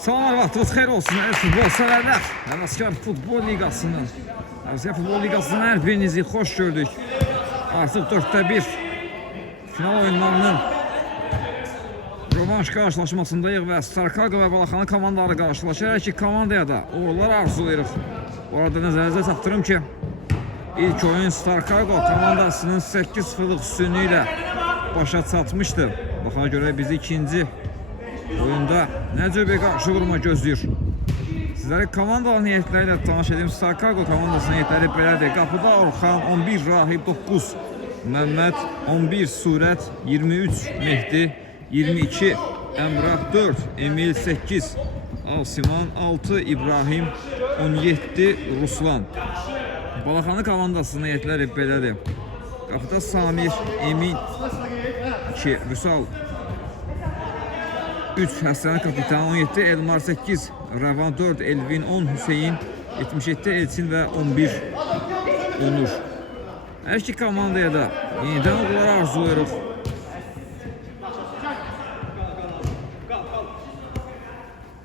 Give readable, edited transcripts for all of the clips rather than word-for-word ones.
Salamlar, vaxtınız xeyir olsun. Futbol severler. Həvəskar Futbol Liqasından. Həvəskar Futbol Liqasından hər birinizi xoş gördük. Artıq 4'te 1 final oyunlarının rövanş qarşılaşmasındayıq və Starkago və Balaxanı komandaları qarşılaşır. Hər iki komandaya da uğurlar arzulayırıq. Bu arada nəzərinizə çatdırım ki, ilk oyun Starkago komandasının 8-0'lık üstünlüğü ilə başa çatmışdı. Baxana görə bizi ikinci oyunda nə cür bir qarşı vurma gözləyir. Sizləri komandaların heyətləri ilə tanış edeyim. Starkago komandasının heyətləri belədir. Qapıda Orxan 11, Rahib 9, Məhməd 11, Surət 23, Mehdi 22, Əmrah 4, Emil 8, Asiman 6, İbrahim 17, Ruslan. Balaxanı komandasının heyətləri belədir. Qapıda Samir, Emin 2, Vüsal 3, Həsən kapitan 17, Elmar 8, Rəvan 4, Elvin 10, Hüseyin 77, Elçin və 11, Onur. Hər iki komandaya da yenidən uğurlar arzulayırıq.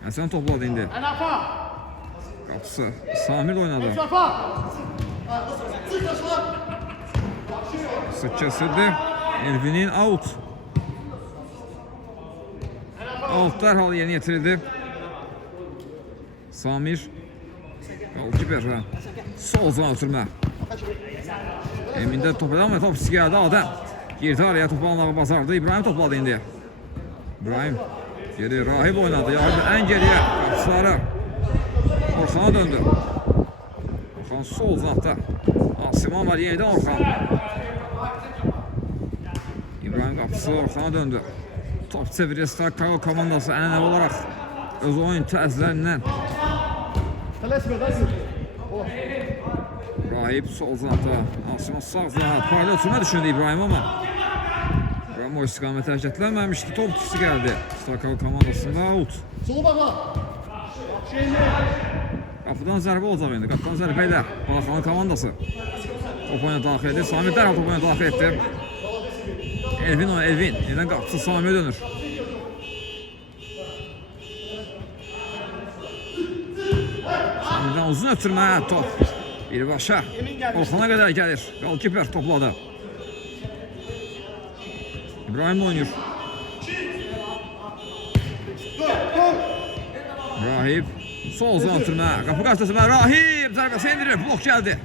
Həsən topladı indi. Qapısı Samir oynadı. Sık kesildi. Elvin'in out. Out dərhal yeni getirildi. Samir. Golkiper ha. Sol zona ötürmə. Emin'de top edildi ama top geldi Adem. Girdi araya, topu almağı bazardı. İbrahim topladı indi. İbrahim geri Rahib oynadı. Yardım en geriye kapısları. Orxan'a döndü. Orxan sol zanatda. Asiman var yeniden Orxan. İbrahim kapısı Orxan'a döndü. Top çevirir Starkago komandası ənənəvi olarak öz oyun tərzlərindən. Rahib sol zanatda. Asiman sağ zanat. Parayla ötürmə düşündü İbrahim ama İbrahim o istiqamət hərəkətlənməmişdi. Top ikisi geldi. Starkago komandasında out. Qapıdan zərbə olacaq indi. Qapıdan zərbə ilə Balaxanı komandası top oyuna daxil edir. Samir dərhal top oyuna daxil etdi. Elvin o Elvin. Yeniden qapısı Samir'e dönür. Samir'den uzun ötürmə top. Birbaşa Orxan'a kadar gelir. Golkiper topladı. İbrahim oynuyor. Rahib sol zon ötürmə. Qapı qarşısında Rahib zərbəsi indirir. Blok geldi.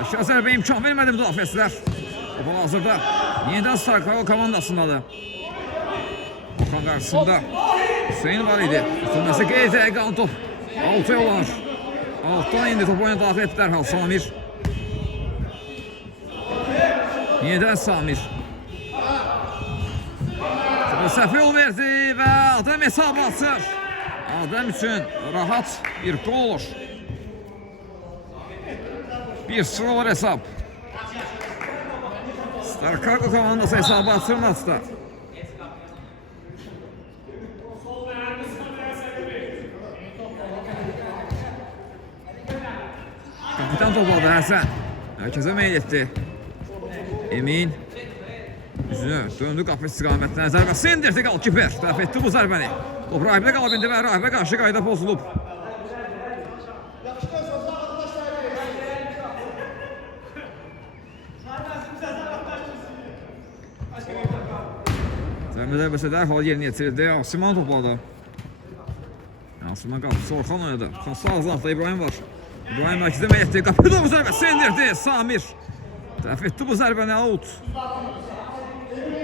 Aşağı zərbə imkan vermədi müdafiəçilər. Topu hazırda yeniden Starkago komandasındadır. Orxan qarşısında Hüseyin var idi. Tutulması qeydə qalan top. Altı yollanır. Alttan indi topu oyuna daxil etdi dərhal Samir. Yeniden Samir. Səhv yol verdi və Adem hesab açır. Adem üçün rahat bir gol olur. 1-0 olur hesab. Starkago komandası hesabı açır maçda. Kapitan topladı Həsən. Herkese meyil etdi. Emin. Üzünü döndü qapı istiqamətlə. Zərbəsi indirdi golkiper. Dəf etdi bu zərbəni. Top Rahib'lə qalıb indi və Rahib'ə qarşı qayda pozulub. Zərbə dərbəsə dərhal yerinə yetirildi. Asiman topladı. Asiman qapısı Orxan oynadı. Sağ zafda İbrahim var. İbrahim mərkəzə meyil etdi. Qapıda bu zərbəsi indirdi. Samir. Dəf etdi bu zərbəni out.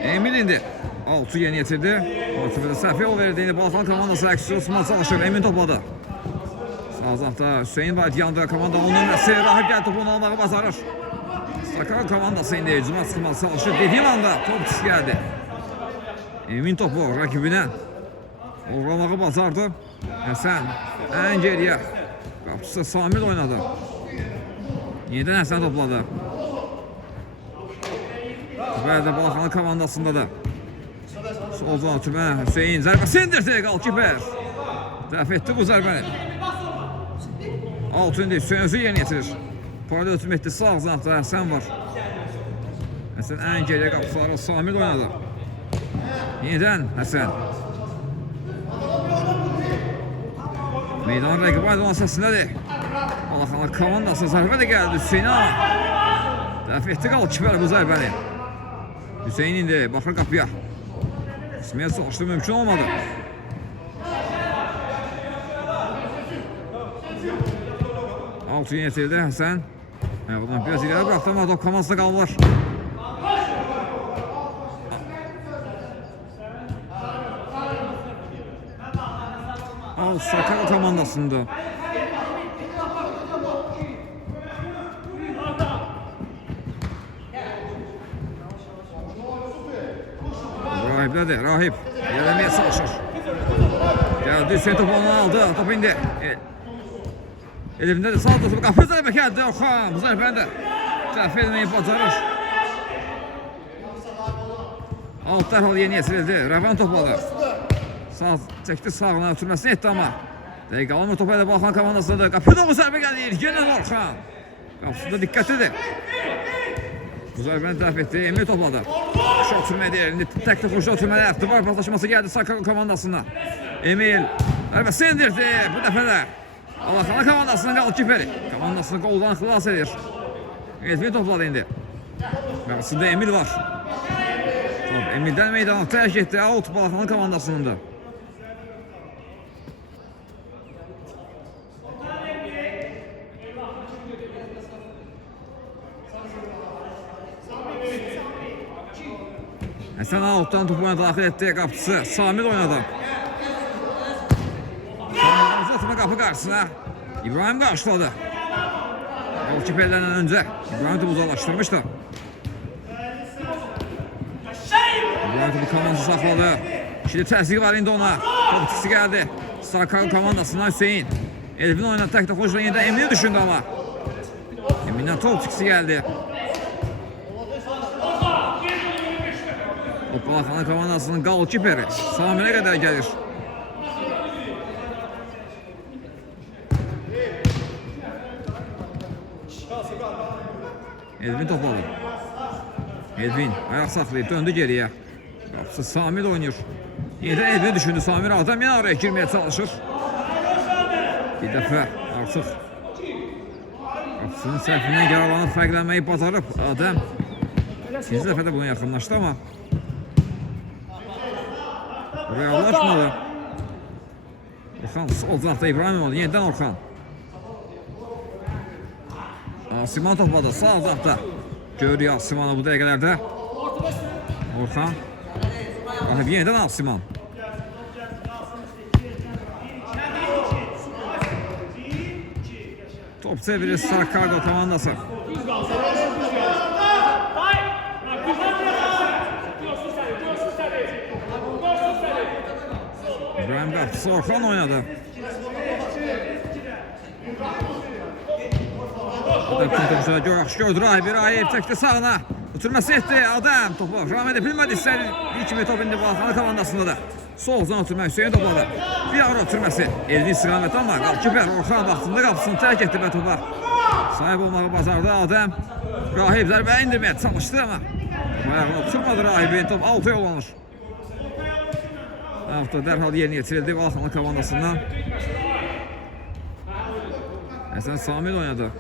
Emil indi. Altı yeni getirdi. Ortada səhv yol verdi. İndi Balaxanı komandası əksisi Osman çalışır. Emin topladı. Sağ zafda Hüseyin var yanında komanda onun nömrəsi. Rahib gəldi topunu almağı bacarır. Starkago komandası indi. Cuma çıxılması çalışır. Dediğim anda top çiz geldi. Emin topu rakibine uğramağı bacardı. Həsən en geriye. Qapısı Samir oynadı. Yeniden Həsən topladı. Ve de Balaxanı komandasında da sol zona ötürmə Hüseyin zərbəsi indirdi golkiper. Dəf etdi bu zərbəni. Altı indi Hüseyin özü yerinə getirir. Parayla ötürmə etdi sağ zanatda Həsən var. Həsən en geriye qapıları Samir oynadı. Yeniden Həsən. Meydan rəqib Aydın səsindədir. Balaxanlar komandası zərbə də gəldi Hüseynə. Dəf etdi qalkiper bu zərbəni. Hüseyin indi baxır qapıya. İsmail çalışdı, mümkün olmadı. Altı yetirdi Həsən. Ayağından biraz ileri bıraktı ama top komandasında qalırlar. Al Sakal komandasında. Rahip'lədir, Rahip. Yerləməyə çalışır. Gəldi, Hüseyin topu ondan aldı, top indi. Elifində də sağ topu qapı zərbə gəldi, Orxan. Bu zərbəni də dəfə edəməyi bacarır. Alt dərhal yeni yetirildi, Rəvan topladı. Sağ çəkdi, sağına ötürməsini etdi ama. Dəqiqalanmır topu elə Balxan komandasıdır. Qapı da bu zərbə gəlir, yenə Orxan. Qapısında diqqətlidir. Bu zərbəni dəf etdi, Emil topladı. Şok ötürmədir, indi tək vuruşda ötürməli yaptı. Var paslaşması gəldi Sakal komandasına. Emil zərbəsi indirdi bu dəfə də. Balaxanlar komandasının qalkiperi. Komandasını qoldan xilas edir. Elvin topladı indi. Qarşısında Emil var. Top Emildən meydana tərk etdi. Out Balaxanlar komandasının da. Həsən outdan topuna daxil etdi qapısı. Samir oynadı. Uzatma kapı karşısına. İbrahim karşıladı. Golkiperlerden önce İbrahim topu uzaklaştırmıştı. İbrahim topu komandası sakladı. Şimdi təsiri var indi ona. Top ikisi geldi. Sakal komandasından Hüseyin. Elif'in oyuna tek hoşuna yeniden Emin'i düşündü ama. Emin'den top ikisi geldi. Top Balaxanlar komandasının golkiperi. Samir'e kadar gelir. Elvin topladı. Elvin ayak saklayıp döndü geriye. Kapısı Samir oynuyor. Yeniden Elvin düşündü. Samir adam yine araya girmeye çalışır. Bir defa artık kapısının səhvindən yaralanıp fərqlənməyi bacarıb Adəm. İkinci dəfə də buna yaxınlaşdı ama reallaşmadı. Orxan sol tarafta İbrahim oldu. Yeniden Orxan. Asiman topladı sağ tarafta. Görüyor Asiman'ı bu dəqiqələrdə. Orxan. Rahib yeniden Asiman. Top çevirir Sarkargo komandası. İbrahim Qapısı Orxan oynadı. Gördü Rahib çəkdi sağına. Ötürməsi etdi Adəm topu. Rahmet edilmədi istədi. İlk kimi top indi Balaxanlar komandasında da. Soldan ötürmək Hüseyin topladı. Bir ara ötürməsi. Elini istiqamət ama qalkiper Orxan vaxtında qapısını tərk etdi və topa. Sahib olmağı bacardı Adəm. Rahib zərbə indirməyə çalışdı ama ayağını oturmadı Rahibin. Top alta yollanır. Hafta dərhal yerinə yetirildi Balaxanlar komandasından. Həsən Samir oynadı.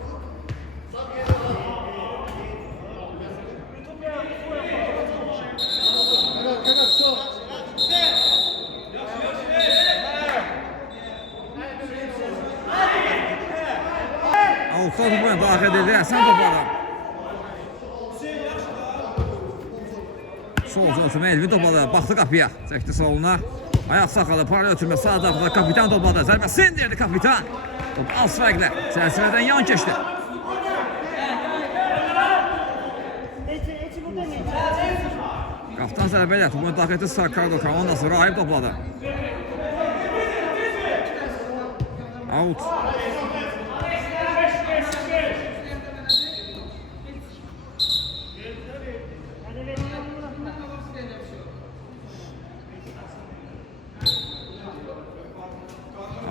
Alttan topuna daxil edildi Həsən topladı. Solca ötürmə Elvin topladı. Baxdı qapıya. Çəkdi soluna. Ayaq saxladı. Paralel ötürmə sağ tarafında kapitan topladı. Zərbəsi indirdi kapitan. Top az fərqlə. Çərçivədən yan keçdi. Qaptan zərbə ilə topunu daxil etdi Sarkargo komandası. Rahib topladı. Out.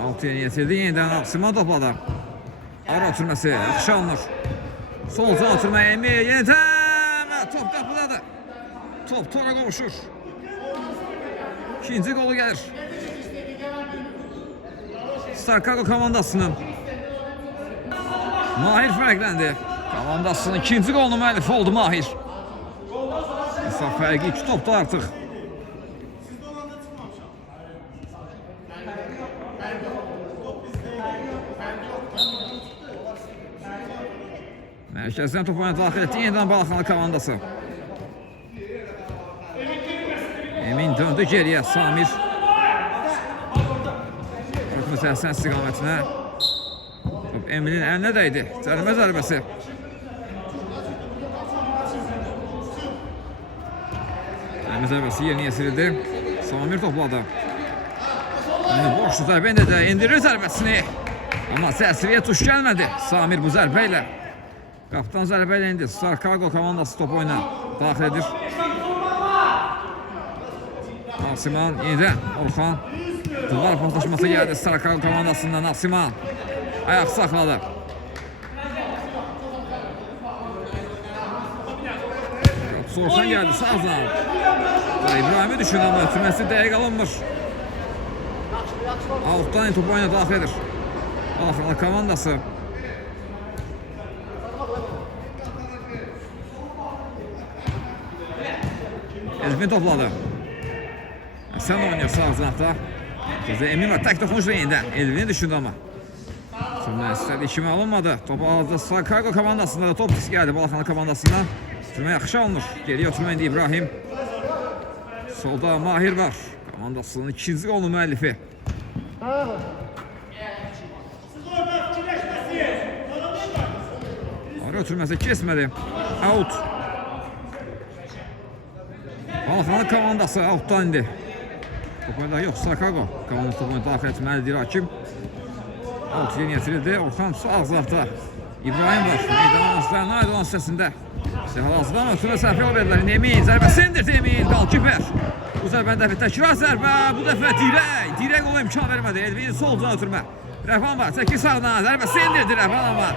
Altı yeni getirdi. Yeniden Asiman topladı. Ara ötürməsi. Yaxşı alınır. Solca ötürmə Emil. Yeniden top qapıdadır. Top tora qovuşur. İkinci qolu gəlir. Starkago komandasının. Mahir fərqləndi. Komandasının ikinci qolunu müəllifi oldu Mahir. Hesab fərqi 2 topda artıq. Mərkəzdən top oyuna daxil etdi yenidən Balaxanlı komandası. Emin döndü geriyə, Samir. Top mütəhsən istiqamətinə. Top Emin'in əlinə dəydi. Cərimə zərbəsi. Cərimə zərbəsi yerinə yetirildi. Samir topladı. Boşlu zərbə indi də indirir zərbəsini. Amma təsiriyə tuş gəlmədi. Samir bu zərbə ilə. Qaptan zərbə ilə indi. Starkago komandası top oyuna daxil edir. Nasiman yenidən Orxan. Duvar paslaşması gəldi Starkago komandasından. Nasiman ayaq saxladı. Orxan gəldi sağdan. İbrahim'i düşün ama ötürməsi dəqiq alınmır. Altdan top oyuna daxil edir. Balaxanlı komandası. Elvin topladı. Sen oynuyor sağ zanaqda. Emin var, tək toxunuş yenidən. Elvin'i düşündü ama. Sonra istədi, işimi alınmadı. Topu aldı Starkago komandasında da top pis gəldi Balaxanlı komandasından. Oturma yaxşı alınır. Geriyə oturma indi İbrahim. Solda Mahir var. Komandasının ikinci qolunu müəllifi. Ara ötürməsə kesmədi. Out. Balaxanlı komandası outdan indi. Topu yox, Starkago komandası topunu daxil etməlidir hakim. Out yeni yetirildi. Orxan sağ zarfda. İbrahim var. Meydan Aslanın Aydoğan səsində. Hal-hazırdan ötürmə səhvə yol verirlər. Emin zərbəsi indirdi Emin. Qalkiper. Bu zərbəni dəfə təkrar zərbə. Bu dəfə dirək. Dirək ola imkan vermədi. Elvin soldan ötürmə. Rəfan var. Çəkil sağdan. Zərbəsi indirdi Rəfan ama.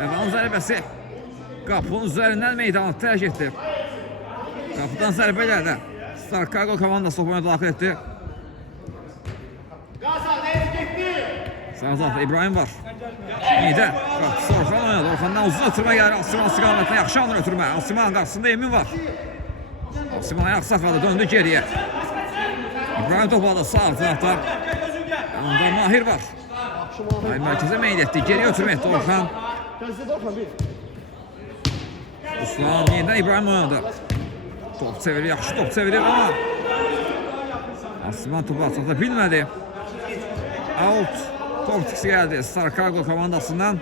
Rəfanın zərbəsi qapının üzərindən meydanı tərk etdi. Qapıdan zərbə ilə Starkago komandası topuna daxil etdi. Sağ zarfda İbrahim var. Yenidən qapısı Orxan oynadı. Orxandan uzun ötürmə gəlir. Asiman istiqamətində yaxşı alınır ötürmə. Asiman qarşısında Emin var. Asiman ayaq saxladı, döndü geriyə. İbrahim topladı sağ tarafta. Yanında Mahir var. Mahir mərkəzə meyil etdi. Geriyə ötürmə etdi Orxan. Ruslan yenidən İbrahim oynadı. Top çevirir, yaxşı top çevirir ama Asiman topu atsa bilmədi. Out. Top tiksi geldi Starkago komandasından.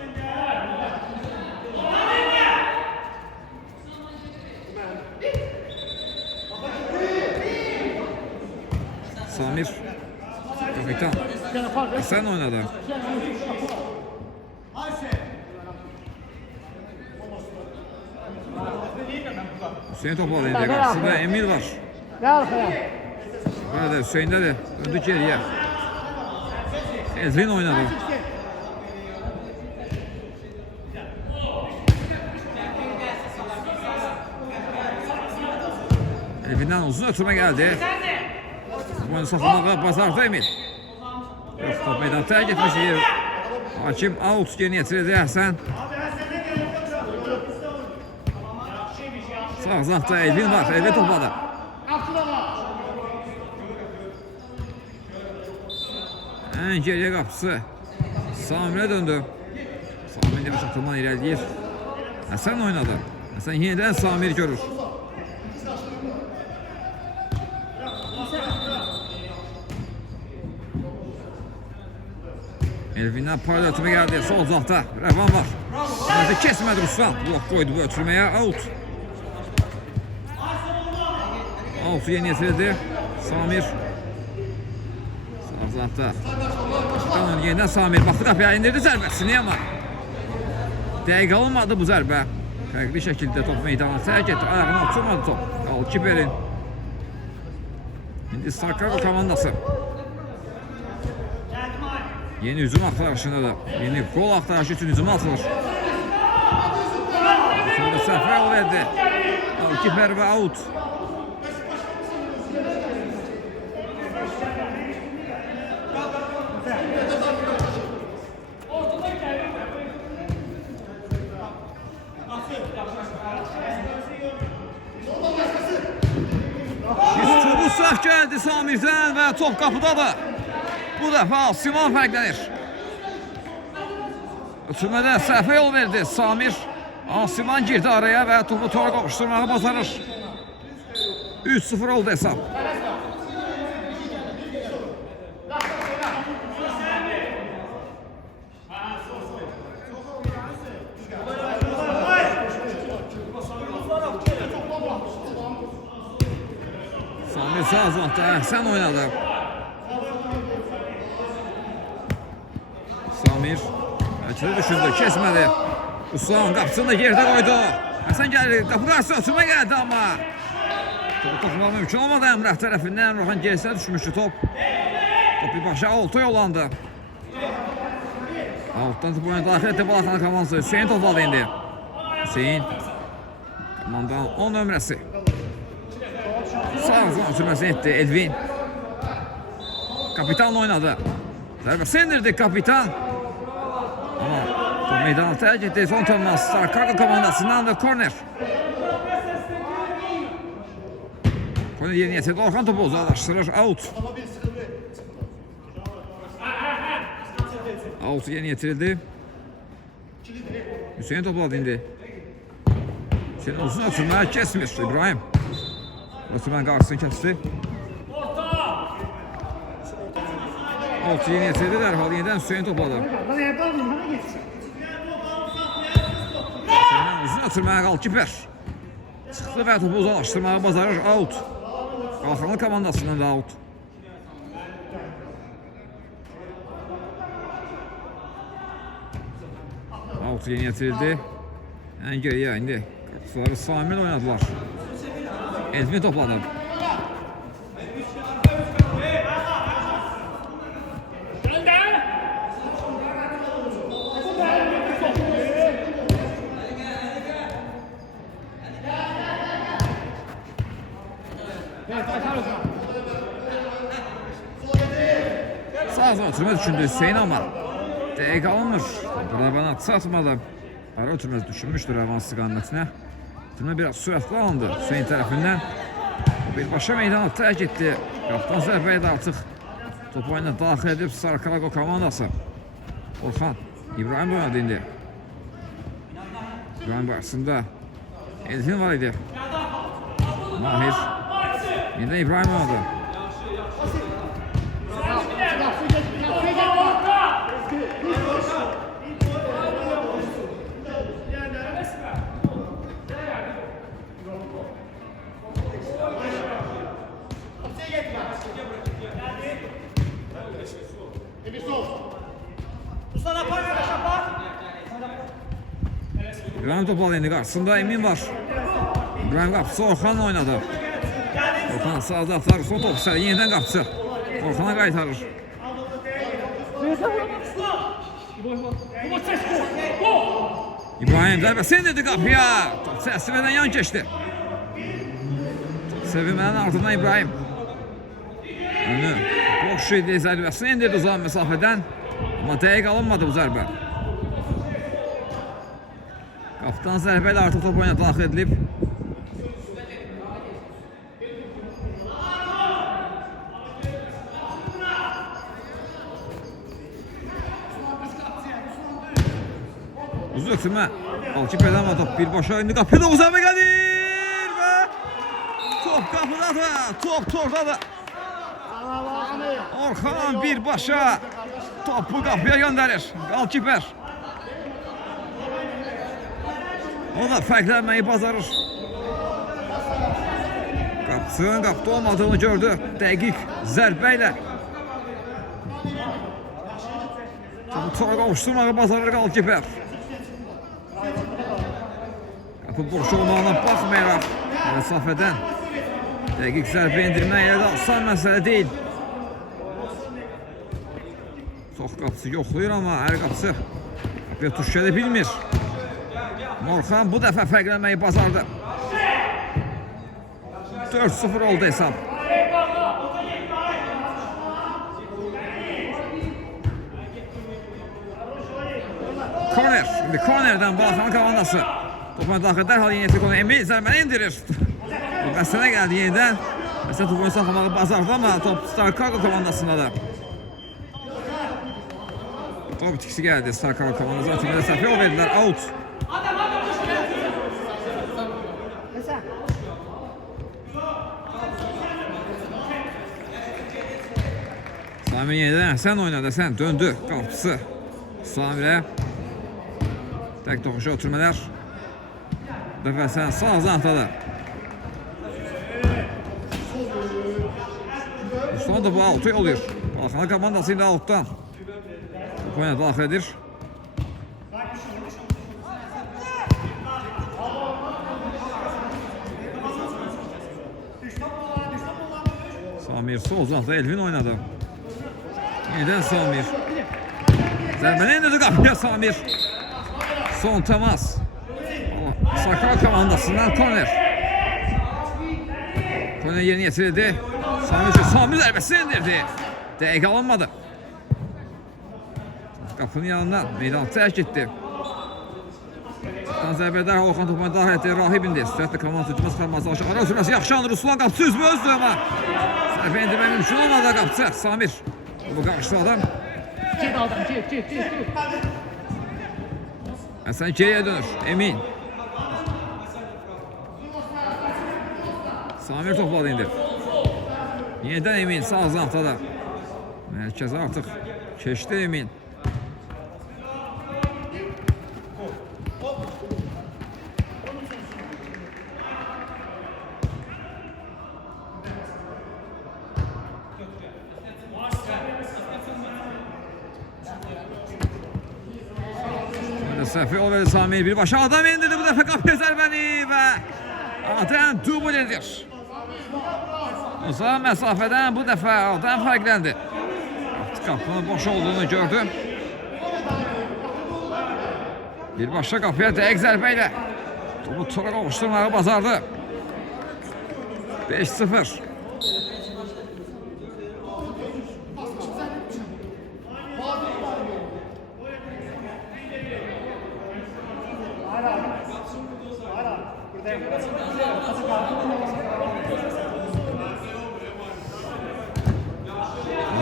Samir. Kapitan. Sen oynadı. Hüseyin topladı. Karşısında Emil var. Böyle Hüseyin'de de döndü geriye. Elvin oynadı. Elvin'den uzun ötürme geldi. Oyunu saxlamağa bazarda Emil. Yox, top meydan tərk etmiş. Hakim out yeni yetirildi Əhsən. Sağ zanaqda Elvin var. Elvin topladı. Ən geriyə qapısı Samir'e döndü. Samir demiş atılman irəliyir. Həsən oynadı. Həsən yenidən Samir görür. Elvin'den payla ötürme geldi. Sol uzakta. Rəvan var. Burada kesmedi Ruslan. Blok koydu bu ötürmeye. Out. Out'u yeni yetirildi. Samir. Sağ uzakta. Tamam, yeniden Samir. Bak bu defa indirdi zərbəsini ama dəqiq alınmadı bu zərbə. Fərqli şəkildə top meydana tərk etdi. Ayağına oturmadı top. Qalkiperin. İndi Starkago komandası. Yeni hücum axtarışında da. Yeni gol axtarışı üçün hücuma atılır. Sonra səhvə yol verdi. Qalkiper və out. geldi Samir'den ve top kapıdadır. Bu defa Siman fərqlənir. Ötürmədə səhvə yol verdi Samir. Siman girdi araya və topu tora qovuşturmağı bacarır. 3-0 oldu hesab. Samir sağ uzatdı, əhsən oynadı. Samir ölçüde düşündü, kesmedi. Uslan qapısını da yerdə qoydu. Həsən gəlir, qapı qarşısı ötürmə gəldi amma. Topu toxunmaq mümkün olmadı Əmrah tərəfindən. Rohan gerisinə düşmüşdü top. Top birbaşa Alta yollandı. Altdan topu oyuna daxil etdi Balaxana komandası. Hüseyin topladı indi. Hüseyin komandanın 10 nömrəsi. Sağ uzun ötürməsini etdi Elvin. Kapitan oynadı. Zərbəsi indirdi kapitan. Ama top meydanı terk etdi. Son temas Starkago komandasından da korner. Korner yeni yetirdi. Orhan topu uzaklaştırır. Out. Out yeni yetirildi. Hüseyin topladı indi. Hüseyin uzun ötürməyi kesmiş İbrahim. Ötürmən qarşısını kəsdi. Alt yeni yetirdi dərhal yenidən Hüseyin topladı. Hüseyindən uzun ötürməyə qalkiper. Çıxdı və topu uzaqlaşdırmağı bacarır. Out. Qalxanlı komandasından da out. Out yeni yetirildi. Ən geriyə indi. Qapıçıları Samir oynadılar. Elvin topladı. Sağ ötürmə düşündü Hüseyin ama dəqiq alınmır. Burada atsa atmadı. Ara ötürməz düşünmüşdür avans istiqamətinə. Ötürmə biraz sürətli alındı Hüseyin tərəfindən. Birbaşa meydana tərk etdi. Qaptan zərbəyə də artıq topu oyuna daxil edib Starkago komandası. Orhan İbrahim oynadı indi. İbrahim qarşısında Elvin var idi. Mahir yeniden İbrahim oynadı. İbrahim topladı indi qarşısında Emin var. İbrahim qapısı Orhan oynadı. Orhan sağda atar, son topu səri yenidən qapısı. Orhan'a qaytarır. İbrahim dərbəsi indirdi qapıya. Top səslimədən yan keçdi. Sevinmənin ardından İbrahim. Önü boş idi, zərbəsini indirdi uzaq məsafədən. Amma dəqiq alınmadı bu zərbə. Qapıdan zərbə ilə artıq top oyuna daxil edilib. Uzun ötürmə. Alkiperdən var top birbaşa indi qapıda uzanma gəlir və top qapıdadır, top tordadır. Orhan birbaşa topu qapıya göndərir. Alkiper. O da fərqlənməyi bacarır. Qapısının qapıda olmadığını gördü. Dəqiq zərbə ilə topu tora qovuşturmağı bacarır Alkiper. Qapı boş olmağına baxmayaraq məsafədən dəqiq zərbə indirmək elə də asan məsələ deyil. Çox qapısı yoxlayır amma hər qapısı qapıya tuş gedə bilmir. Orhan bu dəfə fərqlənməyi bacardı. 4-0 oldu hesab. Korner. Şimdi kornerdən Balaxanın komandası. Topuna daxil dərhal yeni yetirdi. Emil zərbəni indirir. Qəsənə gəldi yenidən. Mesela topu saxlamağı bazarda ama top Starkago komandasında da. Top itkisi geldi Starkago komandasına. Tümüyle səhvə o verdiler. Out. Samir yeniden Əhsən oynadı. Əhsən döndü. Qapçısı Samir'e. Tek toxuşa ötürmələr. Bu dəfə Əhsən sağ zantadı. Son da bu altı oluyor. Balaxana komandası ilə altdan. Oyuna daxil edir. Samir sol uzaqda Elvin oynadı. Yeniden Samir. Zərbəni indirdi qapıya Samir. Son temas. Sakal komandasından korner. Korner yerini getirildi. Samir zərbəsini indirdi. Dəqiq alınmadı. Qapının yanından meydan tərk etdi. Zərbədə Orxan topuna daxil etdi. Rahib indi. Sürətli komanda hücuma çıxarmaya çalışır. Ara sürməsi yaxşı Ruslan qapısı üzmə özdür ama. Zərbə indirmək mümkün olmadı qapısı. Samir. Bu qarşıda adam. Əhsən geriyə dönür. Emin. Samir topladı indi. Yeniden Emin sağ zantada. Mərkəzə artıq keçdi Emin. Səhvi o verdi Samir. Bir başa adam indirdi bu dəfə qapıya zərbəni və Adem dubl edir. Uzaq məsafədən bu dəfə Adem fərqləndi. Qapının boş olduğunu gördü. Birbaşa qapıya dəqiq zərbə ilə topu tora qovuşturmağı bacardı. 5-0.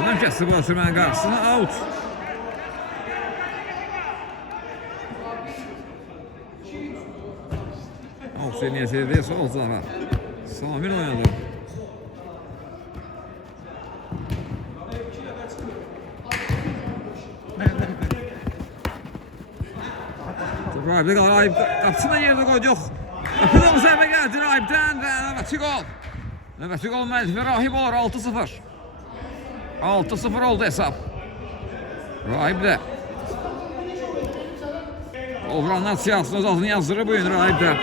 Adam kəsdi bu ötürmənin qarşısını, out. Out seni yetirdi, sol zara. Samir oynadı. Rahib'de Rahib qapısına yerdə qoyduq. Qapıda bu zərbə gəldi Rahib'dən və növbəti gol. Növbəti gol müəllifi Rahib olur 6-0. 6-0 oldu hesap. Rahib'de. Ovranlar siyasının öz adını yazdırır bu gün Rahib'de.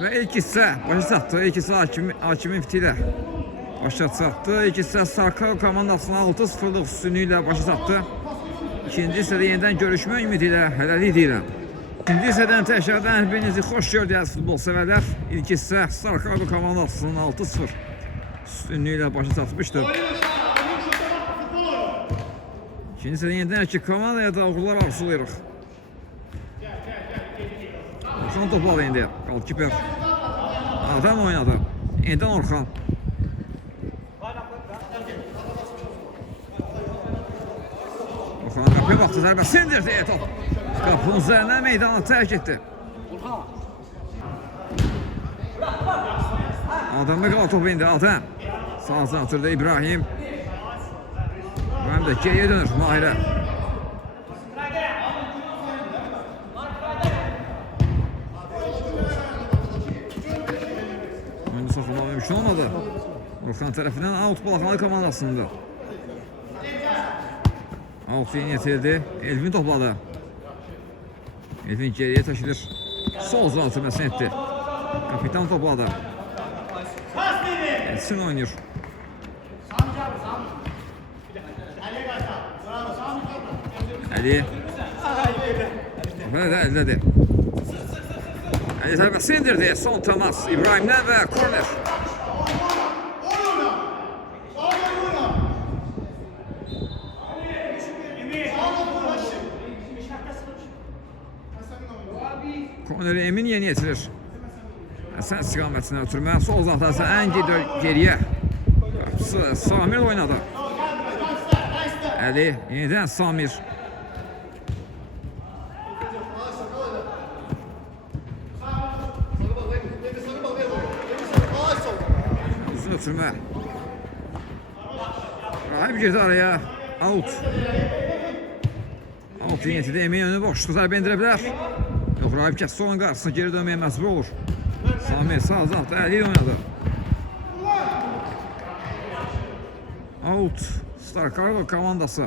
Ve ilk hissə başa çatdı. İlk hissə hakimin fitiyle başa çatdı. İlk hissə Sarkar komandasına 6-0'lık üstünlüğüyle başa çatdı. İkinci hissədə yenidən görüşmə ümidiyle hələlik deyirəm. İkinci hissədən təşərdən hepinizi xoş gördünüz futbol sevərlər. İlk hissə Sarkar komandasının 6-0 üstünlüğüyle başa çatmışdı. İkinci hissədə yenidən iki komandaya da uğurlar arzulayırıq. Orxan topladı indi. Qalkiper. Adam oynadı. Yenidən Orxan. Orxan qapıya baxdı. Zərbəsi indirdi top. Qapının üzərinə meydanı tərk etdi. Adamda qal topu indi. Adam. Sağ atırdı İbrahim. İbrahim də geriyə dönür Mahirə. Oyunu saxlamaq mümkün olmadı. Orxan tərəfindən out Balaxanlı komandasında. Out yeni yetirdi. Elvin topladı. Elvin geriyə təşidir. Sol uzatılmasını etdi. Kapitan topladı. Elsin oynuyor. Ali. Böyle de elledi. Ali zərbəsini indirdi. Son temas İbrahim'den ve korner. Korneri Emin yeni yetirir. Həsən istiqamətinə ötürmə. Sol uzaqda Həsən ən geriyə. Samir oynadı. Əli yenidən Samir. Uzun ötürmə. Rahib girdi araya. Out. Out yenidə Emin önünü boşluq zərbə indirə bilər. Yox, Rahib kəsdi onun qarşısına geri dönməyə məcbur olur. Samir sağ uzaqda Əli ilə oynadı. Out. Star Cargo komandası.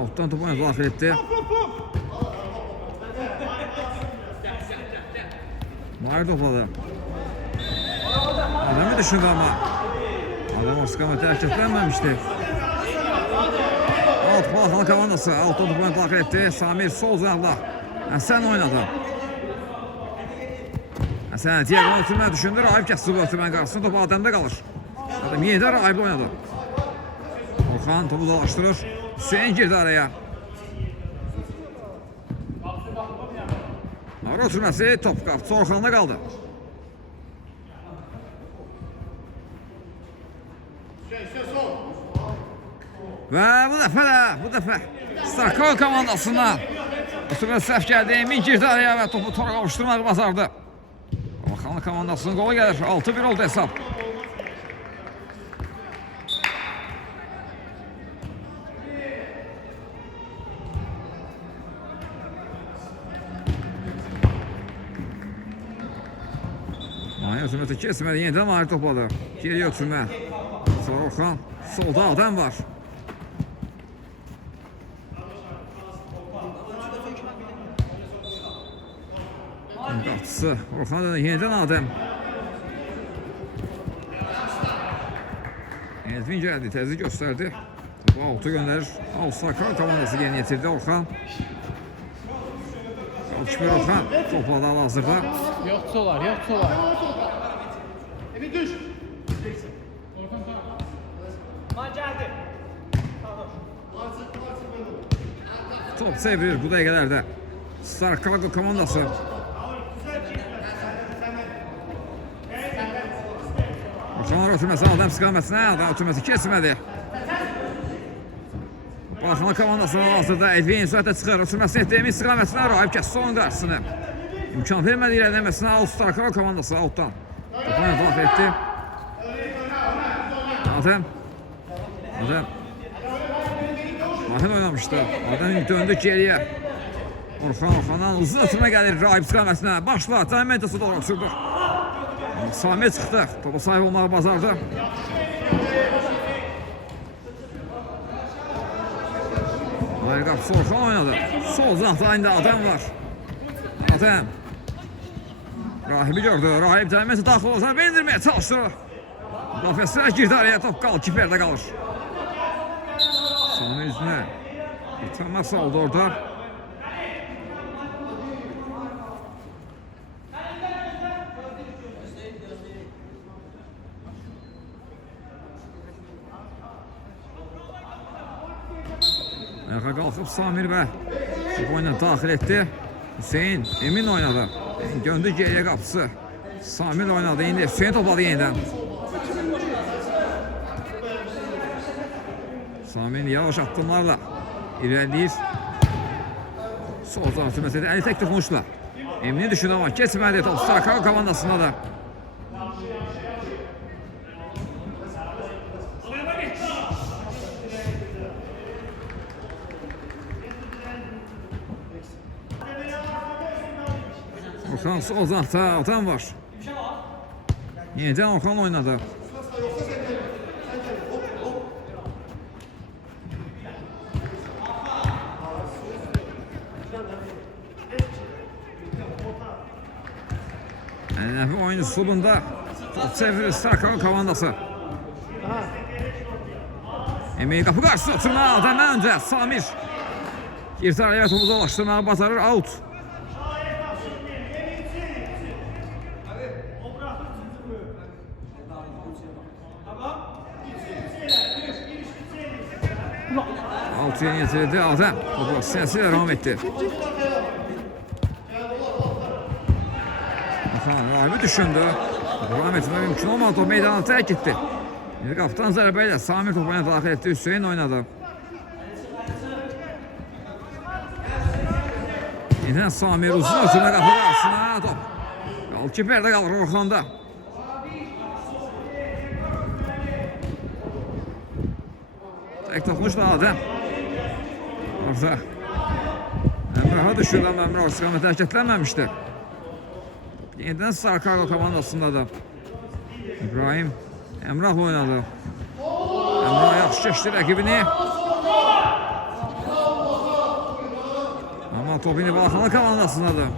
Out'tan topu oyuna daxil etdi. Mahir topladı. Adamı düşündü ama. Adam istiqamətə hərəkətlənməmişdi. Out Balaxanı komandası. Out'tan topu oyuna daxil etdi. Samir sol uzaqda. Həsən oynadı. Həsən diğerini ötürməyə düşündü. Rahib kəsdi bu ötürmənin qarşısında. Topu Adəmdə qalır. Adam yenidən Rahib'lə oynadı. Orxan topu dolaşdırır. Hüseyin girdi araya. Ara ötürməsi top qapısı Orxanda qaldı. Və bu dəfə Starkov komandasından ötürmə səhv gəldi. Emin girdi araya və topu tora qavuşturmağı bacardı. Orxanlı komandasının qolu gəlir. 6-1 oldu hesab. Mahir ötürməsi kesmədi. Yenidən Mahir topladı. Geriyə ötürmə. Sonra Orxan. Solda adam var. Qatısı. Orxan da yenidən Adəm. Elvin gəldi. Təzlik göstərdi. Topu altı göndərir. Al-Sakar komandası yeni yetirdi Orxan. Alçıpır Orxan. Topladı hal-hazırda. Yoxçular. Emin düş. Top çevirir bu dəqiqələrdə. Star Cargo komandası. Orxanlar ötürməsi Adəm istiqamətinə. Adəm ötürməsi kesmədi. Balaxanlı komandasının hal-hazırda Elvin sürətlə çıxır. Ötürməsi etdiyimi istiqamətinə Rahib kəsdi onun qarşısını. İmkan vermədi irələnməsinə Star Cargo komandası altdan. Topuna daxil etdi. Adəm. Mahir oynamışdı. Adəm döndü geriyə. Orxandan uzun ötürmə gəlir Rahib istiqamətinə. Başla. Diamentası doğru sürdü. Samir çıxdı. Topa sahib olmağı bacardı. Mahir qapısı Orxan oynadı. Sol uzaqda indi Adəm var. Adəm. Rahibi gördü. Rahib Diamenti daxil olsa indirməyə çalışdı. Müdafiəsinə girdi araya. Top qalır. Kiperdə qalır. Samir üzünə itirmə saldı orada. Ayağa qalxıb Samir və top oyuna daxil etdi. Hüseyin Emin oynadı. Göndü geriyə qapısı. Samir oynadı. İndi Hüseyin topladı yenidən. Samir yavaş addımlarla irəliyir. Sol tarafı məsələdə Əli tək toxunuşla. Emini düşündü ama keçmədi. Top Starkov komandasında da. Orxan sol uzaqda adam var. Yenidən Orxan oynadı. Ənəfi oyun üslubunda top çevirir Starkov komandası. Emeği qapı qarşısına oturma adamı öncə Samir. Girdi araya topu dolaşdırmağı bacarır out. Altıya getirdi Adem. Topu sinesiyle devam etti. Orxan rahibi düşündü. İbrahim etmək mümkün olmadı. Top meydana tərk etdi. İndi qapıdan zərbə ilə Samir topuna daxil etdi. Hüseyin oynadı. Yine Samir uzun ötürmə qapı qarşısına top. Golkiper də qalır Orxanda. Tek toxunuş da Adəm. Orta. Əmrah'a düşür lan Əmrah istiqamət hərəkətlənməmişdi. Yenidən Sarkago komandasında da İbrahim Əmrah oynadı. Əmrah yaxşı keçdi rəqibini. Ama top yine Balaxanlı komandasındadır.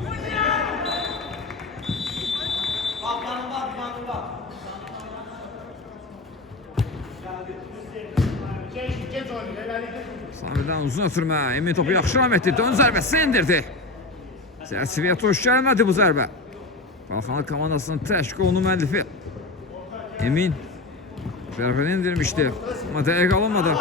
Samirdən uzun ötürmə. Emin topu yaxşı ram etdi. Dön zərbəsi indirdi. Zərsiviyə tuş gəlmədi bu zərbə. Balaxanlı komandasının təşkil olunun müəllifi Emin zərbəni indirmişdi. Ama dəqiq alınmadı.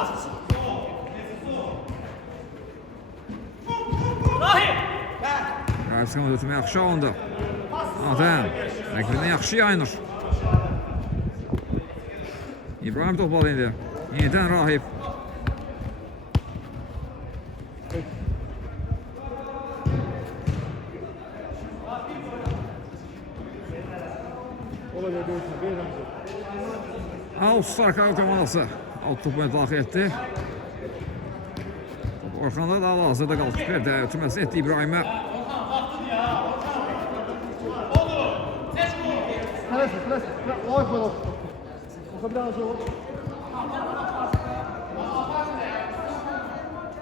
Rahib ötürmə yaxşı alındı. Adəm rəqibindən yaxşı yayınır. İbrahim topladı indi. Yenidən Rahib. Out Sarkago komandası. Out topuna daxil etdi. Orxanda da hal-hazırda qalıb də ötürməsi etdi İbrahimə.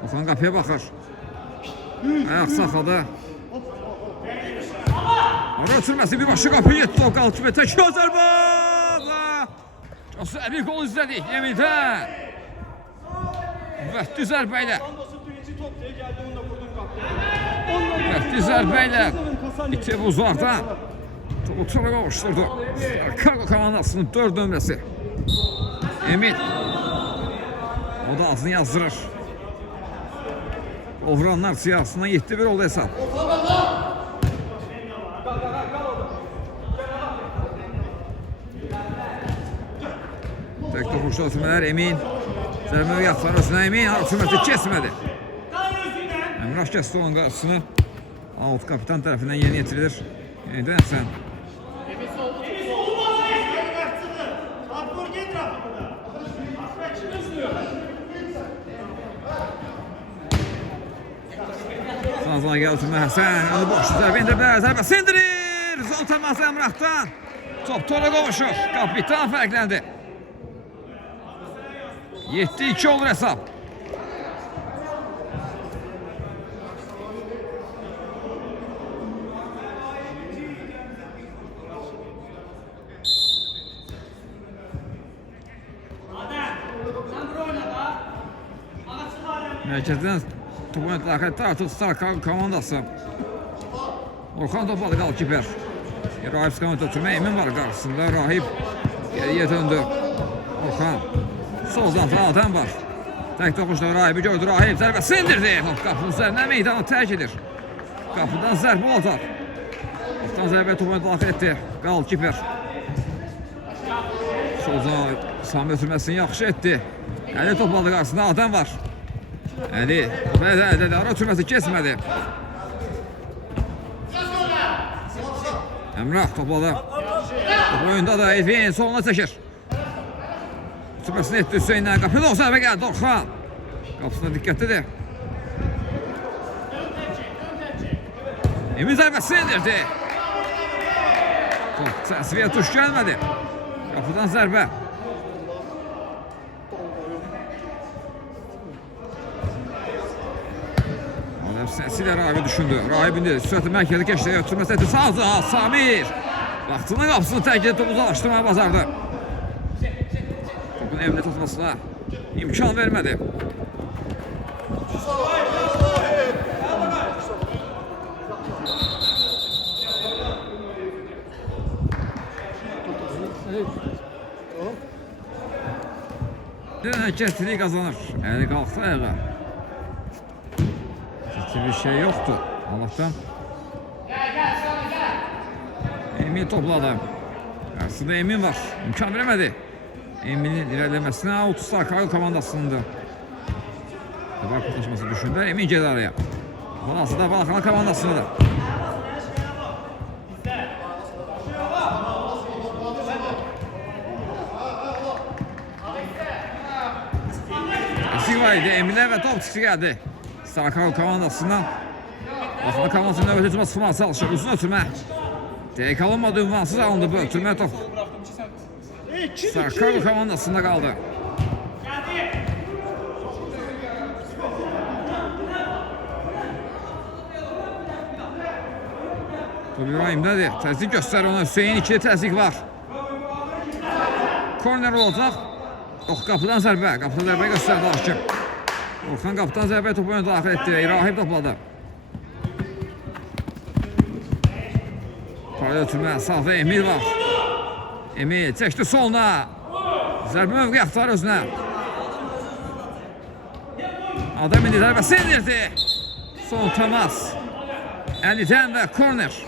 Orxan qapıya baxır. Ayaq saxladı. Orada ötürməsi bir başı qapıya getdi. O qalıb təkrar zərbə. Bir gol izlədik Emil'dən. Vəhdi zərbə ilə. Vəhdi zərbə ilə. İki uzaqdan. Topu tura qovuşturdu. Sarkago komandasının 4 nömrəsi. Emil. O da ağzını yazdırır. Ovranlar siyasından 7-1 oldu hesab. Tek topuşda ötürmələr Emin. Zərbəyə yaxlar özünə Emin. Ötürməsi kesmədi. Əmrah kəsdi onun qarşısını. Alt kapitan tərəfindən yeni getirilir. Yenidən sən. Sanzana gəl ötürmə Həsən. Önü boşlu zərbə indirilər. Zərbə sindirir. Zol təması Əmrahdan. Top tola qovuşur. Kapitan fərqləndi. 7-2 olur hesap. Merkezden topu daxil artıq Sarkago komandası. Orxan topladı golkiper. Rahib istiqamət ötürmə Emin var qarşısında. Rahib geriyə döndü. Orxan. Soldan Adəm var. Tek toxuşda Rahibi gördü. Rahib zərbəsi indirdi. Qapının üzərinə meydanı tərk edir. Qapıdan zərbə atar. Qapıdan zərbə topuna daxil etdi. Golkiper. Soldan Sami ötürməsini yaxşı etdi. Əli topladı qarşısında Adəm var. Əli. Ara ötürməsi kesmədi. Əmrah topladı. Top oyunda da Elvin soluna çəkir. Süpersini etdi Hüseyin'den. Kapıda o zərbə gəldi Orxan. Qapısına diqqətlidir. Emin zərbəsi indirdi. Top Səsiviyə tuş gəlmədi. Qapıdan zərbə. Adəm Səsilə Rahibi düşündü. Rahib indi sürəti mərkəzi keçdi. Ötürməsi etdi. Sağca Samir. Vaxtının qapısını tərk edib topu uzaqlaşdırmaya bacardı. Topun evini tutmasına imkan vermədi. Kəsliyi kazanır. Əli qalxdı ayağa. Ciddi bir şey yoktu Allah'tan. Emil topladı. Karşısında Emin var. İmkan veremedi. Emin'in ilerlemesine out Starkago komandasında. Var konuşması düşündü. Emin geldi araya. Balası da Balaxanı komandasında da. Eksik var idi. Emin'e ve top çıktı geldi. Starkago komandasından. Balaxanı komandasında ötürme sıfırma çalışır. Uzun ötürme. Tek alınmadı. Ünvansız alındı bu ötürme top. Starkago komandasında kaldı. İbrahim'dedir. Təzlik göstərir ona. Hüseyin 2 təzlik var. Korner olacaq. Yox, qapıdan zərbə. Qapıdan zərbə göstərdi hakim. Orxan qapıdan zərbə topu önə daxil etdi. Rahim topladı. Parada ötürmə. Sağda Emil var. Emil çəkdi soluna. Zərbə mövqi axtarır özünə. Adam indi zərbəsi indirdi. Son təmas. Əlidən və korner.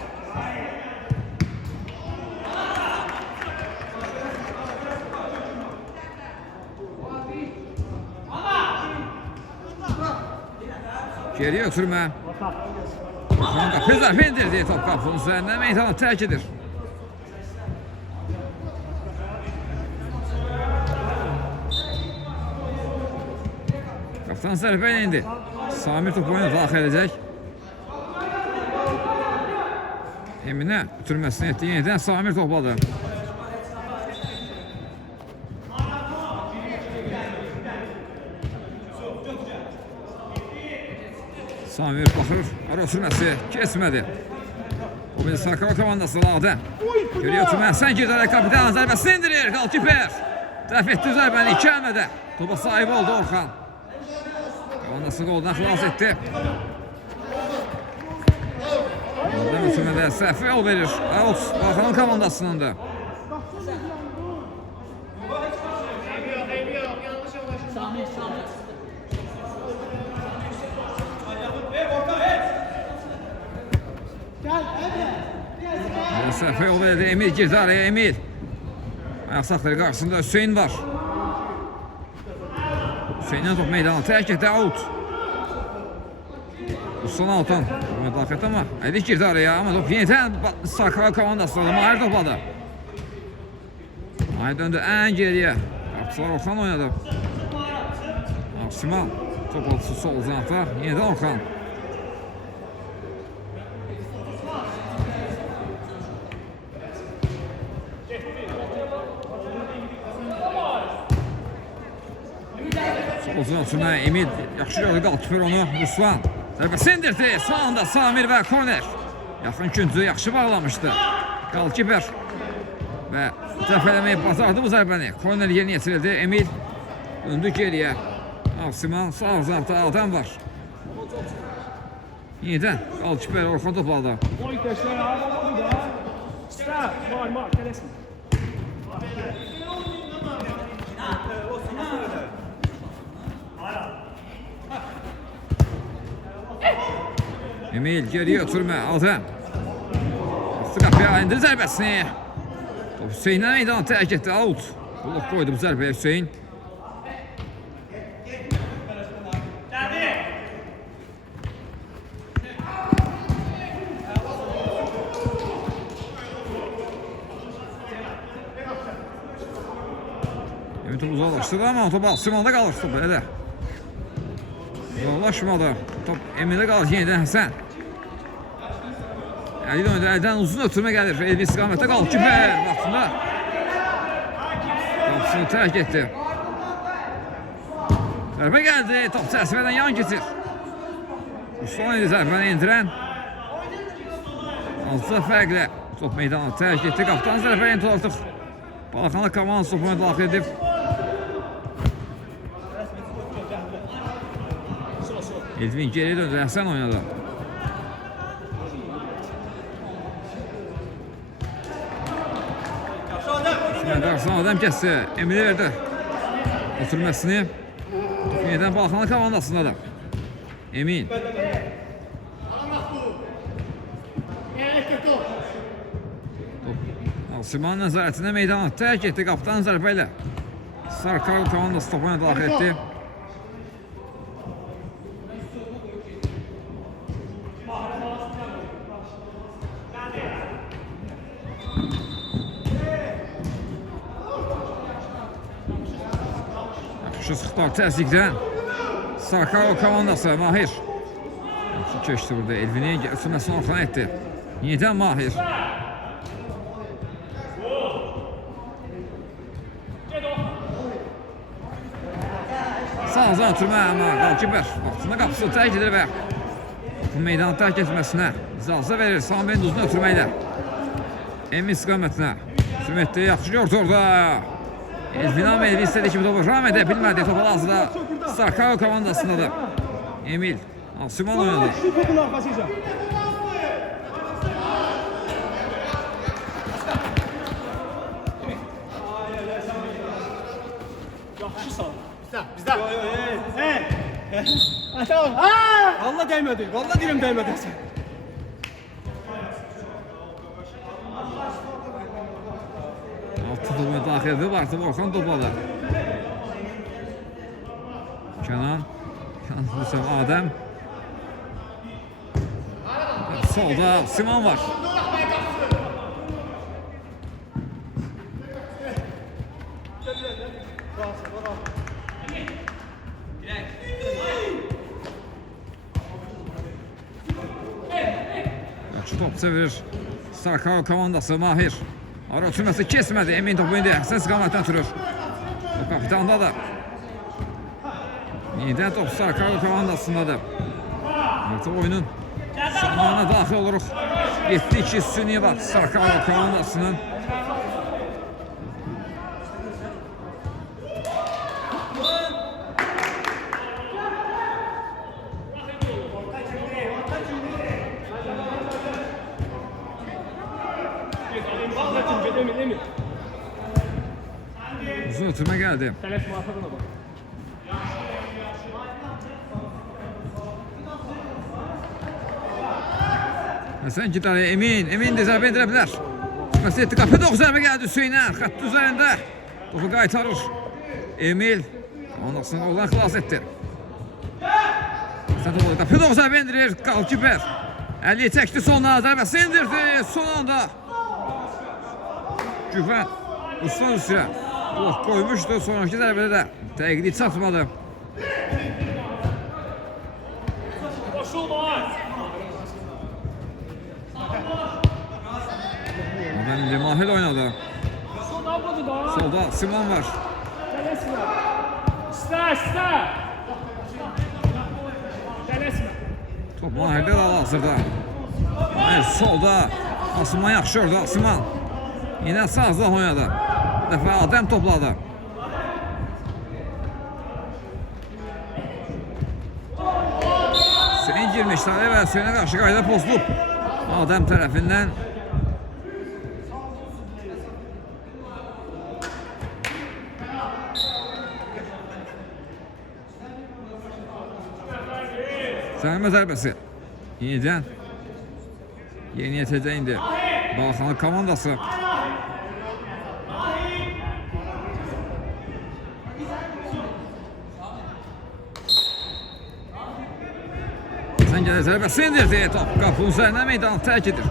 Geriye ötürmə. Qapı zərfə indirdi top qapının üzərindən meydanı tərk edir. Qapıdan zərbə indi. Samir topu oyuna daxil edəcək. Eminə ötürməsini etdi. Yenidən Samir topladı. Samir baxır. Ara ötürməsi kesmədi. O bir Starkago komandası Ladə. Geriyə ötürmə. Sən girdə kapitan zərbəsini indirir. Qalkiper. Dəf etdi zərbəni 2 əmədə. Topa sahib oldu Orxan. Komandası qoldan xilas etdi. Oradan ötürmədə səhvə yol verir. Out. Balaxanın komandasının da. Səhvə yol verir. Emil girdi araya. Emil. Ayaq saxları qarşısında Hüseyin var. Hüseyin'in top meydanı tərk etdi. Out. Son altan. Daxilət ama Əli girdi araya ama top yenidən Starkago komandasında Mahir topladı. Mahir döndü ən geriyə. Qapçılar Orxan oynadı. Aksimal top atısı sol uzanatlar. Yenidən Orxan. Sol uzanatına Emil yaxşı gördü qalkiper onu. Ruslan. Zərbəsi indirdi. Sağında Samir və korner. Yaxın küncü yaxşı bağlamışdı. Qalkiper. Və dəfələməyi bacardı bu zərbəni. Korner yerinə yetirildi. Emil döndü geriyə. Avsiman sağ uzaqda adam var. Yenidən Qalkiper Orxan topladı. Emil geriye oturma Adem. Bastı kapıya indir zərbəsini. Top Hüseyin'ə meydanı tərk etdi. Out. Blok koydu bu zərbəyə Hüseyin. Emin topu uzaqlaşdırdı ama top Simanda qalır. Top belə də. Uzaqlaşmadı. Top Emin'də qalır. Yenidən Həsən. Əli döndü. Əldən uzun ötürmə gəlir. Elbi istiqamətdə qalır. Kiper vaxtında. Topsunu tərk etdi. Zərbə gəldi. Top çərçivədən yan keçir. Son idi zərbəni indirən. 6 fərqlə top meydanı tərk etdi. Qaptan zərbə indi artıq. Balaxanı komandası topuna daxil edib. Elvin geriye döndü. Həsən oynadı. Qarşısına adam kəsdi. Emili verdi. Oturmasını. Yenidən Balaxanı komandasında da. Emin. Top Osiman nəzarətində meydanı tərk etdi. Qapıdan zərbə ilə Sarkago komandası topuna daxil etdi. Yaxşı sıxlar təzyiqdən Sarkago komandası Mahir. Keçdi burada Elvini sürməsini orxana etdi. Yenidən Mahir. Sağızdan ötürmə amma Qalkiber vaxtında qapısını tərk edir və bu meydanı tərk etməsinə icazə verir Sami Benduzun ötürməklə. Emin istiqamətinə sürüm etdi. Yaxşı gördü orada. Elvin Elvin istədiyi kimi topu ram edə bilmədi. Topu hazırda Sarkago komandasındadır. Emil Asuman oynadı. Bizdə. Atam. Vallahi dəymədi. Vallahi deyirəm dəymədi. Altı topu daxil edib artıq Orxan topladı. Kenan Hüsam Adəm. Solda Siman var. Yaxşı top çevirir Sarkago komandası Mahir. Ara ötürməsi kesmədi. Emin topu indi Həsən istiqamətdən ötürür. O kapitanda da. Yenidən top Sarkago komandasındadır. Artıq oyunun sonlarına daxil oluruq. 7-2 üstünlüyü var Sarkago komandasının. Uzun ötürmə gəldi. Həsən gitarı Emin də zərbə edirə bilər. Çıxması etdi, qapı 9 zərbə gəldi Hüseynən. Xətt üzərində topu qaytarır. Emil onasını olan xilas etdi. Həsən topu qapı 9 zərbə indirir. Qalkiber Əliyə çəkdi sonuna, zərbəsi indirdi. Son anda Güvən Ruslan üstüyə blok koymuşdu. Sonraki zərbədə də təqdi çatmadı. Adem Mahil oynadı. Solda Simon var. Top Mahil'de de hazırda. Mahil solda. Asuman yaxşı orada Asuman. Yine sağdan oynadı. Dəfə Adem topladı. Hüseyin girmişler ve Hüseyin'e karşı qayda pozulub. Adem tərəfindən. Sənmə zərbəsi. Yenidən. Yeniyə təcə indi. Balxanın komandası. Sən gəlir zərbəsi indirdi. Top qapının üzərinə meydanı tərk edir.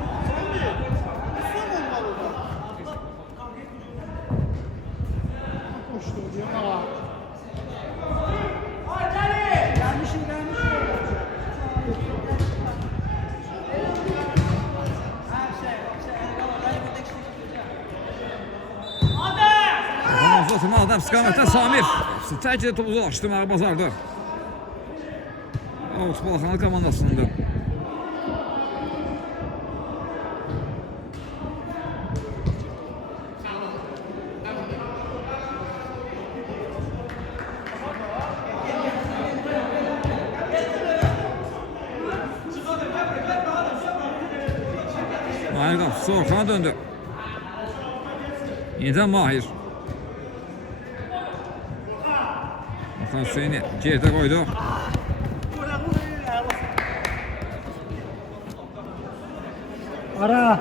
Adam istiqamətdən Samir tərk edib topu ulaşdırmağı bazardı. Avuz Balxanı komandasında. Mahir qapısı Orxana döndü. Yenidən Mahir. Orxan Hüseyin'i geride koydu. Ara.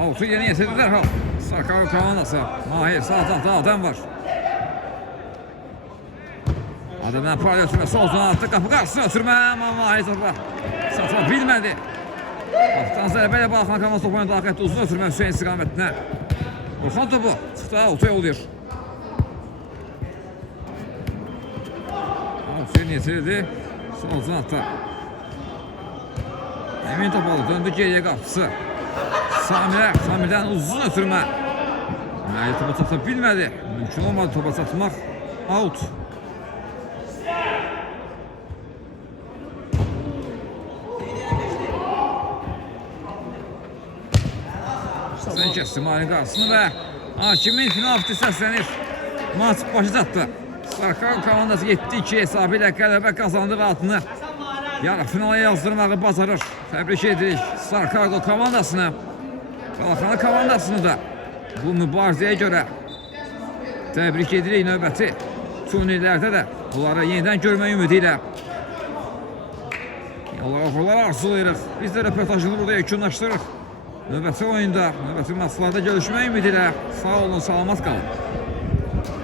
Altı yeni yetirdi dərhal. Sarkago komandası. Mahir sağ tarafta adam var. Adamdan para götürmə. Sol zona attı. Qapı qarşısına ötürmə. Amma Mahir topa sata bilmədi. Alttan zərbə ilə Balaxana komandası topu daxil etdi. Uzun ötürmə Hüseyin istiqamətinə. Orxan topu çıxdı. Ortaya oluyor. Hüseyin yetirdi. Sol zona attı. Emin topalı döndü geriye qapısı. Samir'den uzun ötürmə. Məhir topa çata bilmədi. Mümkün olmadı topa çatmaq. Out. Sen kəsdi Mahir'in qarşısını və hakimin final fiti səslənir. Maç başı çatdı. Sarkago komandası 7-2 hesabı ilə qələbə qazandı və adını yarı finala yazdırmağı bacarır. Təbrik edirik Sarkago komandasını. Balaxana komandasını da bu mübarizəyə görə təbrik edirik. Növbəti turnirlərdə də bunları yenidən görmək ümidi ilə uğurlar arzulayırıq. Biz də röportajını burada yekunlaşdırırıq. Növbəti oyunda, növbəti maçlarda görüşmək ümidi ilə sağ olun, salamat qalın.